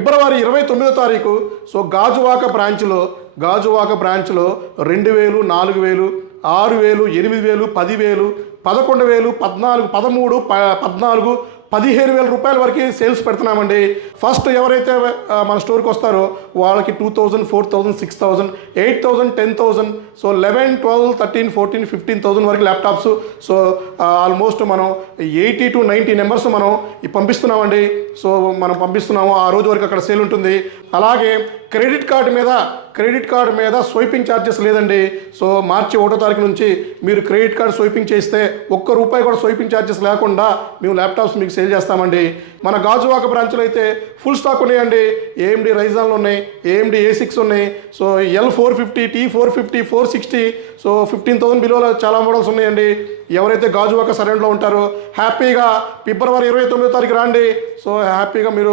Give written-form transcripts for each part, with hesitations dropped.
ఫిబ్రవరి 29వ తారీఖు సో గాజువాక బ్రాంచ్లో 2000, 4000, 6000, 8000, 10,000, 11,000, 14, 13, 14, 15,000 రూపాయల వరకు సేల్స్ పెడుతున్నామండి. ఫస్ట్ ఎవరైతే మన స్టోర్కి వస్తారో వాళ్ళకి 2,000, 4,000, 6,000, 8,000, 10,000, సో 11, 12, 13, 14, 15,000 వరకు ల్యాప్టాప్స్. సో ఆల్మోస్ట్ మనం 80 to 90 నెంబర్స్ మనం పంపిస్తున్నామండి. సో మనం పంపిస్తున్నాము, ఆ రోజు వరకు అక్కడ సేల్ ఉంటుంది. అలాగే క్రెడిట్ కార్డు మీద స్వైపింగ్ ఛార్జెస్ లేదండి. సో మార్చి 1వ తారీఖు నుంచి మీరు క్రెడిట్ కార్డు స్వైపింగ్ చేస్తే ₹1 కూడా స్వైపింగ్ ఛార్జెస్ లేకుండా మేము ల్యాప్టాప్స్ మీకు సేల్ చేస్తామండి. మన గాజువాక బ్రాంచ్లో అయితే ఫుల్ స్టాక్ ఉన్నాయండి. AMD రైజాన్లు ఉన్నాయి, AMD A6 ఉన్నాయి, సో L450, T450, 460, సో 15,000 బిలోలో చాలా మోడల్స్ ఉన్నాయండి. ఎవరైతే గాజువాక సరౌండ్లో ఉంటారో హ్యాపీగా ఫిబ్రవరి 29వ తారీఖు రండి. సో హ్యాపీగా మీరు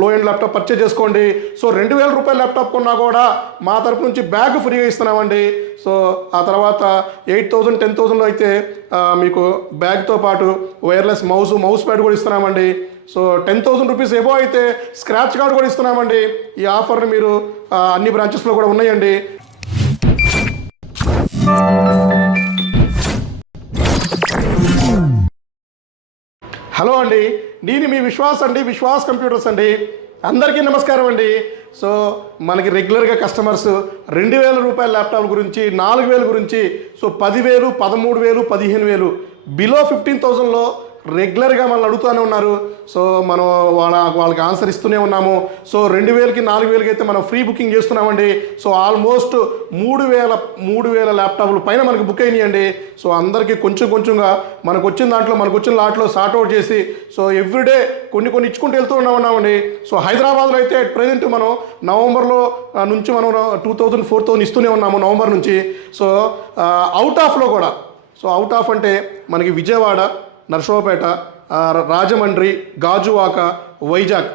లో ఎండ్ ల్యాప్టాప్ పర్చేజ్ చేసుకోండి. సో ₹2,000 ల్యాప్టాప్ కొన్నా కూడా మా తరపు నుంచి బ్యాగ్ ఫ్రీగా ఇస్తున్నామండి. సో ఆ తర్వాత 8,000, 10,000లో అయితే మీకు బ్యాగ్తో పాటు వైర్లెస్ మౌస్ ప్యాడ్ కూడా ఇస్తున్నామండి. సో 10,000 రూపీస్ ఎబో అయితే స్క్రాచ్ కార్డ్ కూడా ఇస్తున్నామండి. ఈ ఆఫర్ని మీరు అన్ని బ్రాంచెస్లో కూడా ఉన్నాయండి. హలో అండి, నేను మీ విశ్వాస్ కంప్యూటర్స్ అండి. అందరికీ నమస్కారం అండి. సో మనకి రెగ్యులర్గా కస్టమర్స్ ₹2,000 ల్యాప్టాప్ గురించి, 4,000 గురించి, సో 10,000, 13,000, 15,000 బిలో 15,000లో రెగ్యులర్గా మనల్ని అడుగుతూనే ఉన్నారు. సో మనం వాళ్ళకి ఆన్సర్ ఇస్తూనే ఉన్నాము. సో 2,000కి 4,000కి అయితే మనం ఫ్రీ బుకింగ్ చేస్తున్నామండి. సో ఆల్మోస్ట్ 3,000 ల్యాప్టాప్లు పైన మనకు బుక్ అయినాయండి. సో అందరికీ కొంచెంగా మనకు వచ్చిన లాట్లో సార్ట్అవుట్ చేసి సో ఎవ్రీడే కొన్ని ఇచ్చుకుంటూ వెళ్తూ ఉన్నామండి. సో హైదరాబాద్లో అయితే ప్రజెంట్ మనం నవంబర్లో నుంచి మనం 2,000, 4,000 ఇస్తూనే ఉన్నాము నవంబర్ నుంచి. సో అవుట్ ఆఫ్లో కూడా, సో అవుట్ ఆఫ్ అంటే మనకి విజయవాడ, నర్సరావుపేట, రాజమండ్రి, గాజువాక, వైజాగ్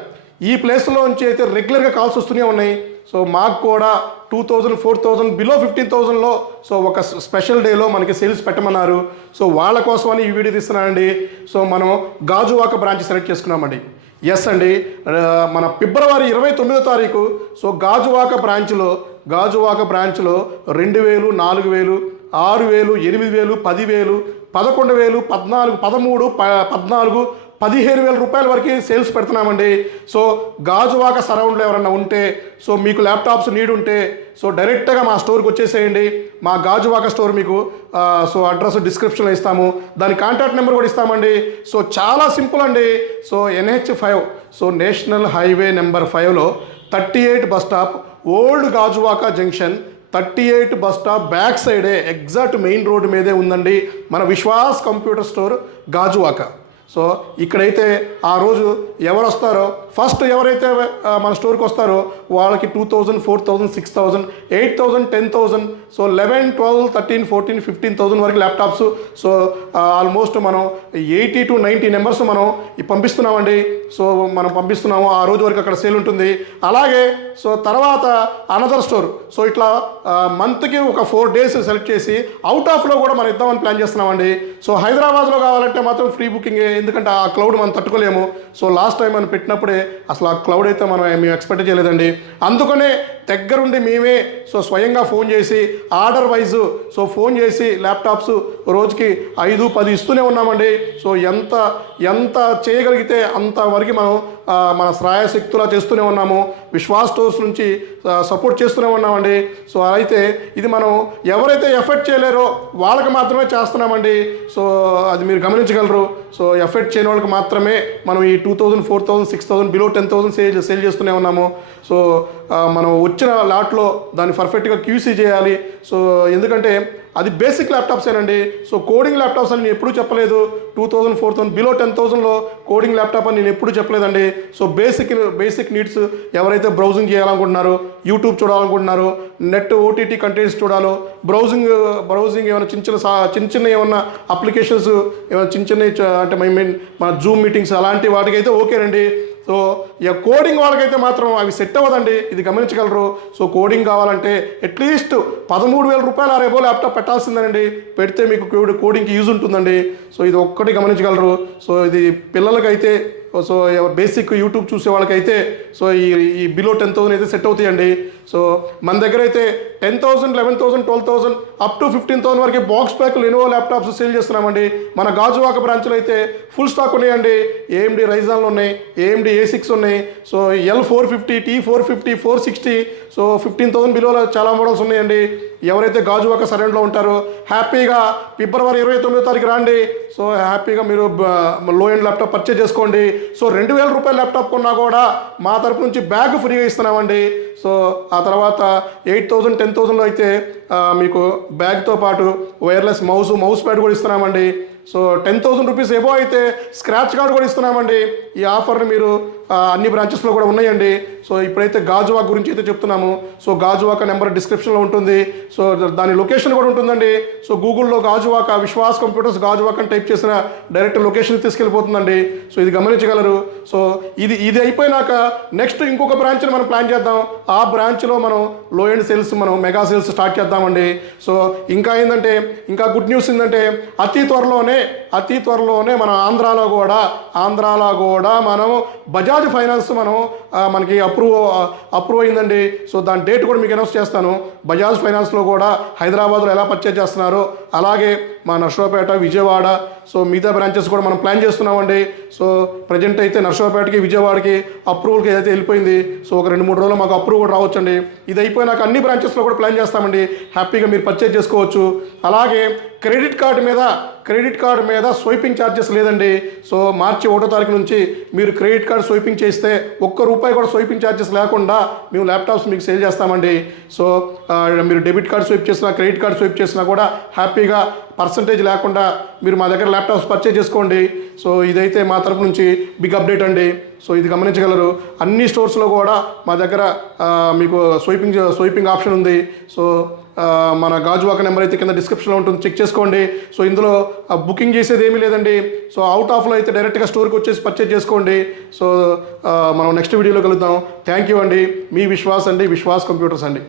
ఈ ప్లేస్లో నుంచి అయితే రెగ్యులర్గా కాల్స్ వస్తూనే ఉన్నాయి. సో మాకు కూడా 2,000, 4,000 బిలో 15,000లో సో ఒక స్పెషల్ డేలో మనకి సేల్స్ పెట్టమన్నారు. సో వాళ్ళ కోసమని ఈ వీడియో తీస్తున్నానండి. సో మనం గాజువాక బ్రాంచ్ సెలెక్ట్ చేసుకున్నామండి. ఎస్ అండి, మన ఫిబ్రవరి 29వ తారీఖు సో గాజువాక బ్రాంచ్లో 2,000, 4,000, 6,000, 8,000, 10,000, 11,000, 14, 13, 14, 15,000 రూపాయల వరకు సేల్స్ పెడుతున్నామండి. సో గాజువాక సరౌండ్లో ఎవరన్నా ఉంటే, సో మీకు ల్యాప్టాప్స్ నీడ్ ఉంటే సో డైరెక్ట్గా మా స్టోర్కి వచ్చేసేయండి. మా గాజువాక స్టోర్ మీకు సో అడ్రస్ డిస్క్రిప్షన్లో ఇస్తాము, దాని కాంటాక్ట్ నెంబర్ కూడా ఇస్తామండి. సో చాలా సింపుల్ అండి. So NH5 so national highway number 5లో 38 bus stop, old Gajuwaka junction, 38 bus stop back సైడే ఎగ్జాక్ట్ మెయిన్ రోడ్డు మీదే ఉందండి మన Vishwas computer store Gajuwaka. So ఇక్కడైతే ఆ రోజు ఎవరు వస్తారో ఫస్ట్ ఎవరైతే మన స్టోర్కి వస్తారో వాళ్ళకి 2,000, 4,000, 6,000, 8,000, 10,000, సో 11, 12, 13, 14, 15,000 వరకు ల్యాప్టాప్స్. సో ఆల్మోస్ట్ మనం 80 to 90 నెంబర్స్ మనం పంపిస్తున్నామండి. సో మనం పంపిస్తున్నాము, ఆ రోజు వరకు అక్కడ సేల్ ఉంటుంది. అలాగే సో తర్వాత అనదర్ స్టోర్, సో ఇట్లా మంత్కి ఒక 4 days సెలెక్ట్ చేసి అవుట్ ఆఫ్లో కూడా మనం ఇద్దామని ప్లాన్ చేస్తున్నామండి. సో హైదరాబాద్లో కావాలంటే మాత్రం ఫ్రీ బుకింగ్, ఎందుకంటే ఆ క్లౌడ్ మనం తట్టుకోలేము. సో లాస్ట్ టైం మనం పెట్టినప్పుడే అసలు ఆ క్లౌడ్ అయితే మేము ఎక్స్పెక్ట్ చేయలేదండి. అందుకనే దగ్గరుండి మేమే సో స్వయంగా ఫోన్ చేసి ఆర్డర్ వైజ్ సో ఫోన్ చేసి ల్యాప్టాప్స్ రోజుకి 5, 10 ఇస్తూనే ఉన్నామండి. సో ఎంత చేయగలిగితే అంతవరకు మనం మన శ్రాయశక్తులా చేస్తూనే ఉన్నాము. విశ్వాస్ స్టోర్స్ నుంచి సపోర్ట్ చేస్తూనే ఉన్నామండి. సో అయితే ఇది మనం ఎవరైతే ఎఫర్ట్ చేయలేరో వాళ్ళకి మాత్రమే చేస్తున్నామండి. సో అది మీరు గమనించగలరు. సో ఎఫర్ట్ చేయని వాళ్ళకి మాత్రమే మనం ఈ 2,000, 4,000, 6,000 బిలో 10,000 సేల్ చేస్తూనే ఉన్నాము. సో మనం వచ్చిన లాట్లో దాన్ని పర్ఫెక్ట్గా QC చేయాలి. సో ఎందుకంటే అది బేసిక్ ల్యాప్టాప్సేనండి. సో కోడింగ్ ల్యాప్టాప్స్ అని నేను ఎప్పుడూ చెప్పలేదు. 2,000, 4,000 బిలో 10,000లో కోడింగ్ ల్యాప్టాప్ అని నేను ఎప్పుడూ చెప్పలేదండి. సో బేసిక్ నీడ్స్ ఎవరైతే బ్రౌజింగ్ చేయాలనుకుంటున్నారో, యూట్యూబ్ చూడాలనుకుంటున్నారో, నెట్ OTT కంటెంట్స్ చూడాలో, బ్రౌజింగ్ ఏమైనా చిన్న ఏమన్నా అప్లికేషన్స్ ఏమైనా చిన్న అంటే మన జూమ్ మీటింగ్స్ అలాంటి వాటికైతే ఓకేనండి. సో ఇక కోడింగ్ వాళ్ళకైతే మాత్రం అవి సెట్ అవ్వదండి, ఇది గమనించగలరు. సో కోడింగ్ కావాలంటే అట్లీస్ట్ 13,000 రూపాయలు రేపో ల్యాప్టాప్ పెట్టాల్సిందేనండి. పెడితే మీకు కోడింగ్కి యూజ్ ఉంటుందండి. సో ఇది ఒక్కటి గమనించగలరు. సో ఇది పిల్లలకైతే సో బేసిక్ యూట్యూబ్ చూసే వాళ్ళకైతే సో ఈ బిలో 10,000 అయితే సెట్ అవుతాయండి. సో మన దగ్గర అయితే 10,000, 11,000, 12,000 అప్ టు 15,000 వరకు box pack Lenovo laptops sale చేస్తున్నామండి. మన గాజువాక బ్రాంచ్లో అయితే ఫుల్ స్టాక్ ఉన్నాయండి. AMD రైజాన్లు ఉన్నాయి, AMD A6 ఉన్నాయి, సో L450, T450, 460, సో 15,000 బిలోలో చాలా మోడల్స్ ఉన్నాయండి. ఎవరైతే గాజువాక సరౌండ్లో ఉంటారో హ్యాపీగా ఫిబ్రవరి 29వ తారీఖు రాండి. సో హ్యాపీగా మీరు లో ఎండ్ ల్యాప్టాప్ పర్చేజ్ చేసుకోండి. సో 2,000 రూపాయల ల్యాప్టాప్ కొన్నా కూడా మా తరపు నుంచి బ్యాగ్ ఫ్రీగా ఇస్తున్నామండి. సో ఆ తర్వాత 8,000, 10,000లో అయితే మీకు బ్యాగ్తో పాటు వైర్లెస్ మౌస్ ప్యాడ్ కూడా ఇస్తున్నామండి. సో 10,000 రూపీస్ ఎబో అయితే స్క్రాచ్ కార్డ్ కూడా ఇస్తున్నామండి. ఈ ఆఫర్ని మీరు అన్ని బ్రాంచెస్లో కూడా ఉన్నాయండి. సో ఇప్పుడైతే గాజువాక గురించి అయితే చెప్తున్నాము. సో గాజువాక నెంబర్ డిస్క్రిప్షన్లో ఉంటుంది. సో దాని లొకేషన్ కూడా ఉంటుందండి. సో గూగుల్లో గాజువాక విశ్వాస్ కంప్యూటర్స్ గాజువాక అని టైప్ చేసిన డైరెక్ట్ లొకేషన్ తీసుకెళ్ళిపోతుందండి. సో ఇది గమనించగలరు. సో ఇది అయిపోయినాక నెక్స్ట్ ఇంకొక బ్రాంచ్ని మనం ప్లాన్ చేద్దాం. ఆ బ్రాంచ్లో మనం లో ఎండ్ సేల్స్, మనం మెగా సేల్స్ స్టార్ట్ చేద్దామండి. సో ఇంకా ఏంటంటే, ఇంకా గుడ్ న్యూస్ ఏంటంటే అతి త్వరలోనే మన ఆంధ్రాలో కూడా మనం బజాజ్ ఫైనాన్స్ మనకి అప్రూవ్ అయిందండి. సో దాని డేట్ కూడా మీకు అనౌన్స్ చేస్తాను. బజాజ్ ఫైనాన్స్లో కూడా హైదరాబాద్లో ఎలా పర్చేజ్ చేస్తున్నారో అలాగే మా నర్సరావుపేట, విజయవాడ, సో మిగతా బ్రాంచెస్ కూడా మనం ప్లాన్ చేస్తున్నామండి. సో ప్రజెంట్ అయితే నర్సరావుపేటకి, విజయవాడకి అప్రూవల్కి అయితే వెళ్ళిపోయింది. సో ఒక 2-3 రోజుల్లో మాకు అప్రూవ్ కూడా రావచ్చండి. ఇది అయిపోయినాక అన్ని బ్రాంచెస్లో కూడా ప్లాన్ చేస్తామండి. హ్యాపీగా మీరు పర్చేజ్ చేసుకోవచ్చు. అలాగే క్రెడిట్ కార్డు మీద స్వైపింగ్ ఛార్జెస్ లేదండి. సో మార్చి 1వ తారీఖు నుంచి మీరు క్రెడిట్ కార్డు స్వైపింగ్ చేస్తే ₹1 కూడా స్వైపింగ్ ఛార్జెస్ లేకుండా మేము ల్యాప్టాప్స్ మీకు సేల్ చేస్తామండి. సో మీరు డెబిట్ కార్డు స్వైప్ చేసినా, క్రెడిట్ కార్డు స్వైప్ చేసినా కూడా హ్యాపీగా పర్సంటేజ్ లేకుండా మీరు మా దగ్గర ల్యాప్టాప్స్ పర్చేజ్ చేసుకోండి. సో ఇదైతే మా తరపు నుంచి బిగ్ అప్డేట్ అండి. సో ఇది గమనించగలరు. అన్ని స్టోర్స్లో కూడా మా దగ్గర మీకు స్వైపింగ్ ఆప్షన్ ఉంది. సో మన గాజువాక నెంబర్ అయితే కింద డిస్క్రిప్షన్లో ఉంటుంది, చెక్ చేసుకోండి. సో ఇందులో బుకింగ్ చేసేది ఏమీ లేదండి. సో అవుట్ ఆఫ్లో అయితే డైరెక్ట్గా స్టోర్కి వచ్చేసి పర్చేజ్ చేసుకోండి. సో మనం నెక్స్ట్ వీడియోలో కలుద్దాం. థ్యాంక్ యూ అండి. మీ విశ్వాస్ అండి, విశ్వాస్ కంప్యూటర్స్ అండి.